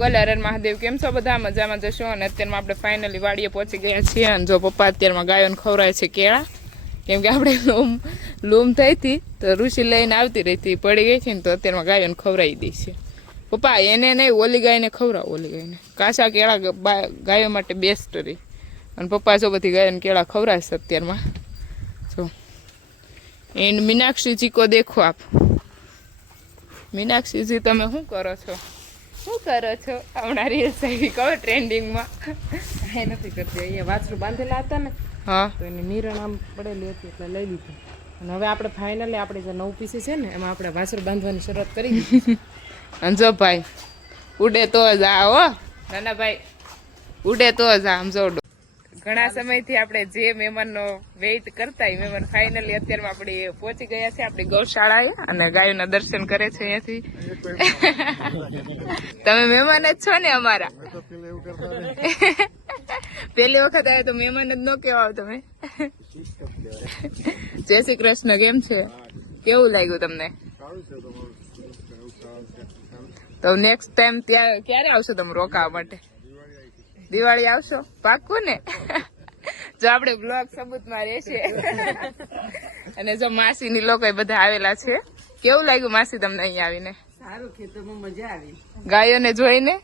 મોગલ હર મહાદેવ કેમ છો બધા મજામાં જશો અને અત્યારમાં આપણે ફાઇનલી વાડીએ પહોંચી ગયા છીએ અને જો પપ્પા અત્યારમાં ગાયોને ખવરાય છે કેળા કેમ કે આપણે લૂમ થઈ હતી તો ઋષિ લઈને આવતી રહી હતી પડી ગઈ છે ને તો અત્યારમાં ગાયોને ખવરાવી દઈ છે પપ્પા એને નહીં ઓલી ગાયને ખવરાવો ઓલી ગાયને કાચા કેળા ગાયો માટે બેસ્ટ રહી અને પપ્પા જો બધી ગાયોને કેળા ખવરાશે અત્યારમાં જો એન્ડ મીનાક્ષી જી કો દેખો આપ મીનાક્ષી જી તમે શું કરો છો હમણાં રીલ્સ આવી કહો ટ્રેન્ડિંગમાં કાંઈ નથી કરતી અહીંયા વાછરું બાંધેલા હતા ને હા તો એની નિરણ આમ પડેલી હતી એટલે લઈ લીધી અને હવે આપણે ફાઇનલી આપણે જે 9 પીસી છે ને એમાં આપણે વાછરું બાંધવાની શરૂઆત કરી દીધી અને જો ભાઈ ઉડે તો જ આ હો નાના ભાઈ ઉડે તો જ આમ જો ઘણા સમયથી આપણે જે મહેમાનનો વેઇટ કરતા એ મહેમાન ફાઇનલી અત્યારમાં આપણે પહોંચી ગયા છે આપણી ગૌશાળાએ અને ગાયોના દર્શન કરે છે અહીંયાથી તમે મહેમાન જ છો ને અમારા પેલી વખત આવ્યા તો મહેમાન જ ન કહેવાય તમે જય શ્રી કૃષ્ણ કેમ છે કેવું લાગ્યું તમને તો નેક્સ્ટ ટાઈમ ત્યાં ક્યારે આવશો તમે રોકાવા માટે દિવાળી આવશો પાક્કું ને જો આપણે બ્લોગ સબૂતમાં રહેશે અને જો માસીની લોકો બધા આવેલા છે કેવું લાગ્યું માસી તમને અહીંયા આવીને સારું ખેતરમાં મજા આવી ગાયોને જોઈને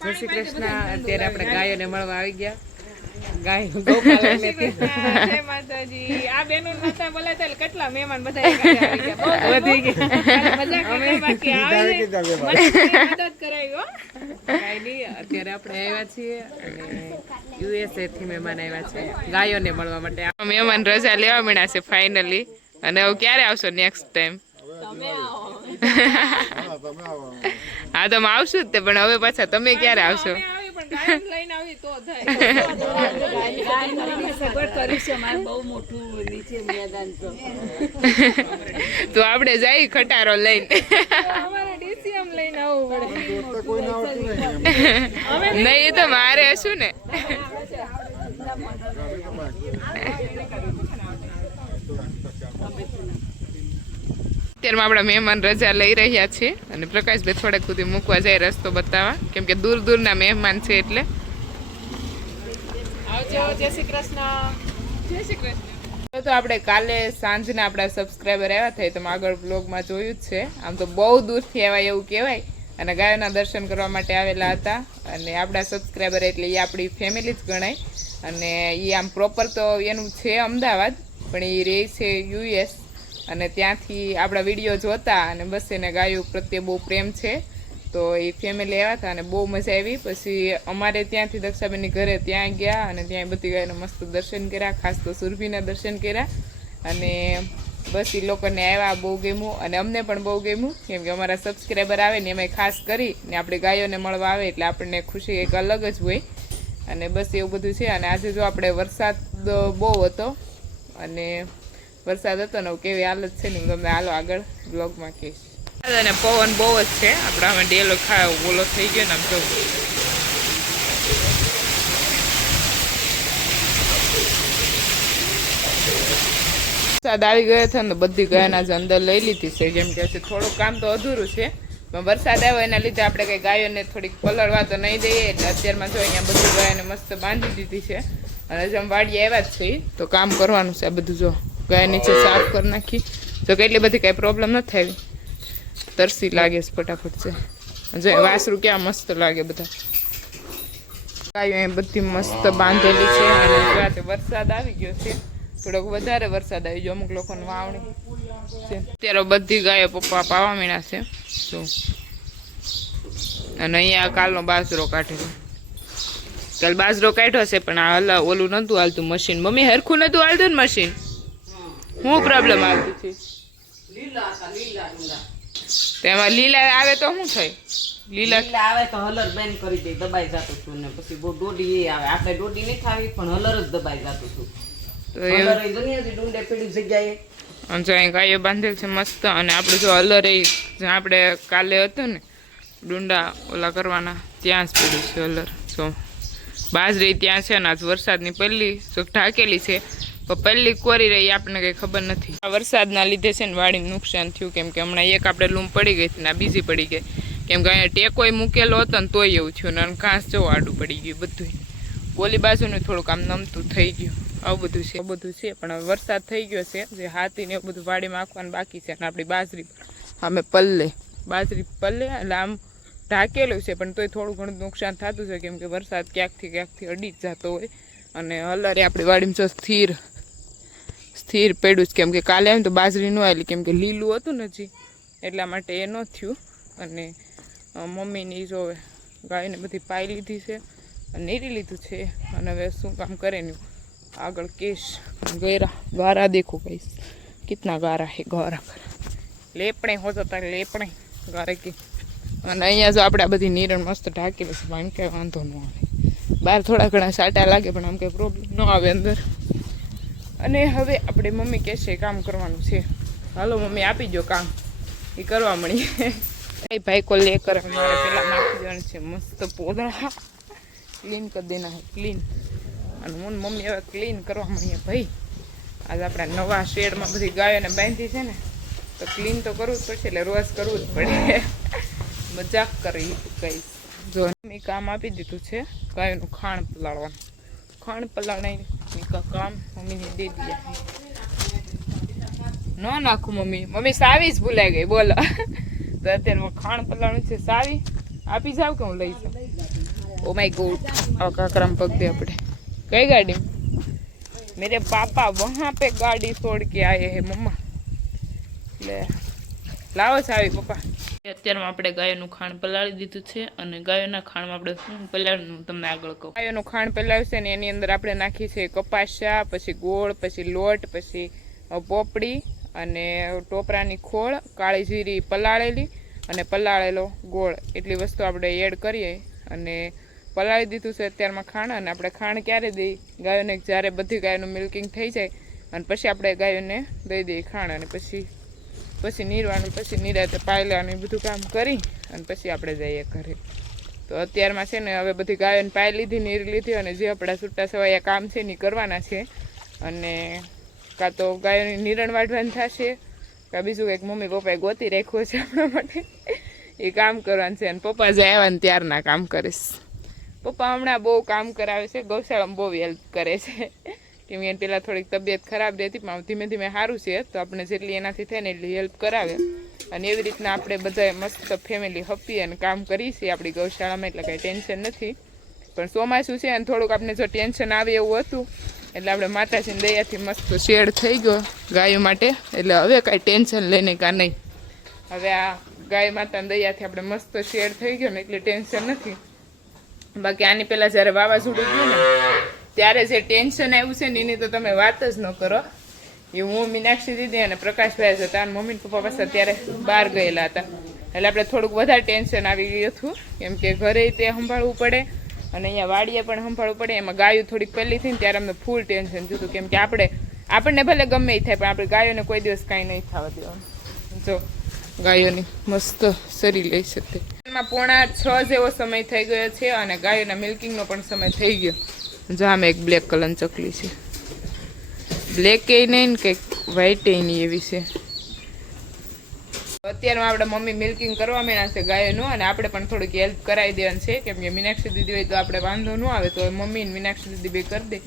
જય શ્રી કૃષ્ણ અત્યારે આપણે ગાયોને મળવા આવી ગયા ગાય ગોપાલને જય માતાજી આ બેનો નતા બોલાતા કેટલા મહેમાન બધા આવી ગયા વધી ગયા મજા કરે બાકી આવે મદદ કરાવી હો કાંઈ નહીં અત્યારે આપણે આવ્યા છીએ અને યુએસએ થી મહેમાન આવ્યા છે ગાયોને મળવા માટે મહેમાન રજા લેવા મળ્યા છે ફાઇનલી અને હવે ક્યારે આવશો નેક્સ્ટ ટાઈમ હા તમે આવશું જ તે પણ હવે પાછા તમે ક્યારે આવશો તો આપણે જઈ ખટારો લઈને નહીં તો મારે હશું ને અત્યારમાં આપણા મહેમાન રજા લઈ રહ્યા છે અને પ્રકાશભાઈ થોડાક સુધી મૂકવા જાય રસ્તો બતાવવા કેમ કે દૂર દૂરના મહેમાન છે એટલે આવજો જય શ્રી કૃષ્ણ જય શ્રી કૃષ્ણ તો આપણે કાલે સાંજના આપણા સબસ્ક્રાઈબર આવ્યા થાય તમે આગળ બ્લોગમાં જોયું જ છે આમ તો બહુ દૂરથી આવ્યા એવું કહેવાય અને ગાયોના દર્શન કરવા માટે આવેલા હતા અને આપણા સબસ્ક્રાઈબર એટલે એ આપણી ફેમિલી જ ગણાય અને એ આમ પ્રોપર તો એનું છે અમદાવાદ પણ એ રહે છે યુએસ અને ત્યાંથી આપણા વિડીયો જોતા અને બસ એને ગાયો પ્રત્યે બહુ પ્રેમ છે તો એ ફેમિલી આવ્યા હતા અને બહુ મજા આવી પછી અમારે ત્યાંથી દક્ષાબેનની ઘરે ત્યાં ગયા અને ત્યાં બધી ગાયોના મસ્ત દર્શન કર્યા ખાસ તો સુરભીના દર્શન કર્યા અને બસ એ લોકોને આવ્યા બહુ ગમ્યું અને અમને પણ બહુ ગમ્યું કેમ કે અમારા સબસ્ક્રાઈબર આવે ને એમાં ખાસ કરી ને આપણે ગાયોને મળવા આવે એટલે આપણને ખુશી એક અલગ જ હોય અને બસ એવું બધું છે અને આજે જો આપણે વરસાદ બહુ હતો અને વરસાદ હતો ને કેવી હાલત છે ને ગમે હાલો આગળ બ્લોગમાં કહીશ અને પવન બહુ જ છે આપણે આમાં ડેલો ઓલો થઈ ગયો ને આમ જો વરસાદ આવી ગયો હતો ને બધી ગાયના જ અંદર લઈ લીધી છે જેમ કે થોડું કામ તો અધૂરું છે પણ વરસાદ આવ્યો એના લીધે આપણે કઈ ગાયોને થોડીક પલળવા તો નહીં દઈએ એટલે અત્યારમાં જો અહીંયા બધી ગાયોને મસ્ત બાંધી દીધી છે અને જેમ વાડીએ આવ્યા જ છે તો કામ કરવાનું છે આ બધું જો ગાય નીચે સાફ કરી નાખી તો કેટલી બધી કઈ પ્રોબ્લેમ નથી આવી તરસી લાગે છે ફટાફટ છે જો વાસરું ક્યાં મસ્ત લાગે બધા ગાયો અહીં બધી મસ્ત બાંધેલી છે અને રાતે વરસાદ આવી ગયો છે થોડોક વધારે વરસાદ આવી ગયો અમુક લોકોને વાવણી છે અત્યારે બધી ગાયો પપ્પા પાવા મીણા છે તો અને અહીંયા કાલનો બાજરો કાઢેલો કાલ બાજરો કાઢ્યો છે પણ આ હલા ઓલું નતું હાલતું મશીન મમ્મી હરખું નતું હાલતું ને મશીન શું પ્રોબ્લેમ આવતી છે તેમાં લીલા આવે તો શું થાય લીલા આવે તો હલર બેન કરી દે દબાઈ જતું છું ને પછી બહુ ડોડી એ આવે આપણે ડોડી નહીં ખાવી પણ હલર જ દબાઈ જતું છું તો એ દુનિયાથી ડુંડે પીડી જગ્યાએ જો અહીં ગાયો બાંધેલ છે મસ્ત અને આપણે જો હલર એ આપણે કાલે હતું ને ડુંડા ઓલા કરવાના ત્યાં જ પડ્યું છે હલર. જો બાજરી ત્યાં છે ને આજ વરસાદની પહેલી જો ઢાકેલી છે પણ પહેલી કોરી રહી આપણને કંઈ ખબર નથી. આ વરસાદના લીધે છે ને વાડીને નુકસાન થયું, કેમ કે હમણાં એક આપણે લૂમ પડી ગઈ હતી ને આ બીજી પડી ગઈ, કેમ કે અહીંયા ટેકોય મૂકેલો હતો ને તોય એવું થયું ને ઘાસ જો આડું પડી ગયું બધું. ઓલી બાજુનું થોડુંક આમ નમતું થઈ ગયું. આવું બધું છે પણ હવે વરસાદ થઈ ગયો છે, જે હાથીને એવું બધું વાડીમાં આખવાનું બાકી છે. અને આપણી બાજરી અમે બાજરી પલ્લે એટલે આમ ઢાકેલું છે પણ તોય થોડું ઘણું નુકસાન થતું છે, કેમ કે વરસાદ ક્યાંકથી અડી જ જતો હોય. અને હલરે આપણી વાડીમાં જો સ્થિર પડ્યું જ, કેમ કે કાલે આમ તો બાજરી ન આવેલી, કેમ કે લીલું હતું ને હજી એટલા માટે એ ન થયું. અને મમ્મીની જો ગાયને બધી પાઈ લીધી છે અને નીરી લીધું છે. અને હવે શું કામ કરે ને આગળ કેશ ગારા દેખો કહીશ કિતના ગારા હે ગારા લેપણે હોતો તારે લેપણે ગારે કે. અને અહીંયા જો આપણે આ બધી નીરણ મસ્ત ઢાંકેલી છે, પાણી કંઈ વાંધો ન આવે. બહાર થોડા ઘણા સાટા લાગે પણ આમ કંઈ પ્રોબ્લેમ ન આવે અંદર. અને હવે આપણે મમ્મી કહેશે કામ કરવાનું છે, હાલો મમ્મી આપી દો કામ, એ કરવા મળીએ. એ ભાઈ को लेकर हमारे પેલા નાખી દેવાનું છે મસ્ત પોદળા, ક્લીન કરી દેના હે ક્લીન. અને હું મમ્મી હવે ક્લીન કરવા મળીએ ભાઈ. આજે આપણા નવા શેડમાં બધી ગાયોને બાંધી છે ને તો ક્લીન તો કરવું જ પડશે, એટલે રોજ કરવું જ પડે. મજાક કરી કહીશ. જો મમ્મી કામ આપી દીધું છે ગાયોનું ખાણ પલાળવાનું. ખાણ પલાળાની કામ મમ્મીને દે દીધા. ન નાખું મમ્મી સાવી જ ભૂલાઈ ગઈ બોલો. તો અત્યારે ખાણ પલાળનું છે, સાવી આપી જાવ કે હું લઈ જાઉં? ઓ માય ગોડ, આવા કાકરામ પગ દે આપણે. કઈ ગાડી? મેરે પાપા વહાં પે ગાડી છોડ કે આયે હે મમ્મા. લે લાવો સાવી પપ્પા. અત્યારમાં આપણે ગાયોનું ખાણ પલાળી દીધું છે. અને ગાયોના ખાણમાં આપણે શું પલાળવાનું તમને આગળ કહું. ગાયોનું ખાણ પલાળ્યું છે ને એની અંદર આપણે નાખી છે કપાસા, પછી ગોળ, પછી લોટ, પછી પોપડી અને ટોપરાની ખોળ, કાળી જીરી પલાળેલી અને પલાળેલો ગોળ, એટલી વસ્તુ આપણે એડ કરીએ અને પલાળી દીધું છે અત્યારમાં ખાણ. અને આપણે ખાણ ક્યારે દઈએ? ગાયોને જ્યારે બધી ગાયોનું મિલ્કિંગ થઈ જાય અને પછી આપણે ગાયોને દઈ દઈએ ખાણ. અને પછી નીરવાનું, પછી નીરાતે પાયલાનું એ બધું કામ કરી અને પછી આપણે જઈએ ઘરે. તો અત્યારમાં છે ને હવે બધી ગાયોને પાઈ લીધી, નીરી લીધી અને જે આપણા છૂટા છવાયા કામ છે એ કરવાના છે. અને કાં તો ગાયોની નીરણ વાઢવાની થશે, કાં બીજું કંઈક મમ્મી પપ્પાએ ગોતી રાખ્યો છે આપણા માટે એ કામ કરવાનું છે. અને પપ્પા જે આવ્યા ને ત્યારના કામ કરીશ. પપ્પા હમણાં બહુ કામ કરાવે છે, ગૌશાળામાં બહુ હેલ્પ કરે છે, કેમ કે પહેલાં થોડીક તબિયત ખરાબ રહેતી પણ ધીમે ધીમે સારું છે. તો આપણે જેટલી એનાથી થાય ને એટલી હેલ્પ કરાવે. અને એવી રીતના આપણે બધા મસ્ત ફેમિલી હપી અને કામ કરીએ છીએ આપણી ગૌશાળામાં, એટલે કાંઈ ટેન્શન નથી. પણ ચોમાસું છે અને થોડુંક આપણે જો ટેન્શન આવે એવું હતું, એટલે આપણે માતાજીની દયાથી મસ્ત શેડ થઈ ગયો ગાયો માટે. એટલે હવે કાંઈ ટેન્શન લઈને કાં નહીં. હવે આ ગાય માતાની દયાથી આપણે મસ્ત શેડ થઈ ગયો ને એટલે ટેન્શન નથી. બાકી આની પહેલાં જ્યારે વાવાઝોડું ગયું ને ત્યારે જે ટેન્શન આવ્યું છે ને એની તો તમે વાત જ ન કરો. એ હું મીનાક્ષી દીદી અને પ્રકાશભાઈ જ હતા અને મમ્મી પપ્પા પાસે ત્યારે બહાર ગયેલા હતા, એટલે આપણે થોડુંક વધારે ટેન્શન આવી ગયું હતું, કેમ કે ઘરે તે સંભાળવું પડે અને અહીંયા વાડીએ પણ સંભાળવું પડે. એમાં ગાયું થોડીક પહેલી થઈ ને ત્યારે અમને ફૂલ ટેન્શન થયું, કેમ કે આપણને ભલે ગમે એ થાય પણ આપણે ગાયોને કોઈ દિવસ કાંઈ નહીં થવા દેવાનું. જો ગાયોની મસ્ત શરી લઈ શકે. એમાં 5:45 જેવો સમય થઈ ગયો છે અને ગાયોના મિલ્કિંગનો પણ સમય થઈ ગયો. જો આમાં એક બ્લેક કલર ચકલી છે, બ્લેક એ નહીં ને કંઈક વ્હાઈટ એ નહીં એવી છે. અત્યારમાં આપણે મમ્મી મિલ્કિંગ કરવા માંડ્યા છે ગાયોનું અને આપણે પણ થોડીક હેલ્પ કરાવી દેવાની છે, કેમ કે મીનાક્ષી દીદી હોય તો આપણે વાંધો ન આવે, તો મમ્મી ને મીનાક્ષી દીદી બે કરી દે.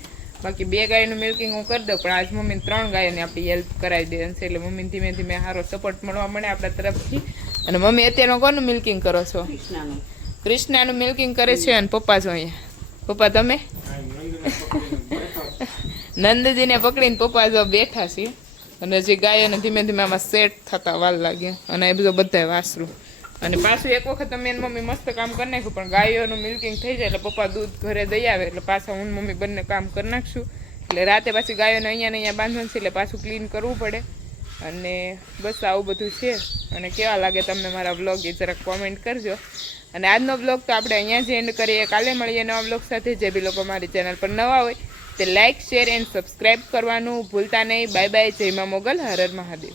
બાકી 2 ગાયનું મિલ્કિંગ હું કરી દઉં, પણ આજ મમ્મીને 3 ગાયોને આપણી હેલ્પ કરાવી દેવાની છે, એટલે મમ્મીને ધીમે ધીમે સારો સપોર્ટ મળવા મળે આપણા તરફથી. અને મમ્મી અત્યારમાં કોનું મિલ્કિંગ કરો છો? કૃષ્ણાનું મિલ્કિંગ કરે છે. અને પપ્પા જો અહીંયા, પપ્પા તમે? નંદજીને પકડીને પપ્પા જો બેઠા છે. અને હજી ગાયોને ધીમે ધીમે આમાં સેટ થતા વાર લાગે. અને એ બધું બધાય વાસરું. અને પાછું એક વખત અમે મમ્મી મસ્ત કામ કરી નાખ્યું, પણ ગાયોનું મિલ્કિંગ થઈ જાય એટલે પપ્પા દૂધ ઘરે દઈ આવે એટલે પાછા હું મમ્મી બંને કામ કરી નાખશું. એટલે રાતે પાછી ગાયોને અહીંયા ને અહીંયા બાંધવાનું છે એટલે પાછું ક્લીન કરવું પડે. અને બસ આવું બધું છે. અને કેવા લાગે તમને મારા વ્લોગ એ જરાક કોમેન્ટ કરજો. અને આજનો વ્લોગ તો આપણે અહીંયા જ એન્ડ કરીએ. કાલે મળીએ નવા વ્લોગ સાથે. જે બી લોકો મારી ચેનલ પર નવા હોય તે લાઇક, શેર એન્ડ સબસ્ક્રાઈબ કરવાનું ભૂલતા નહીં. Bye bye. જય મા મોગલ. હર હર મહાદેવ.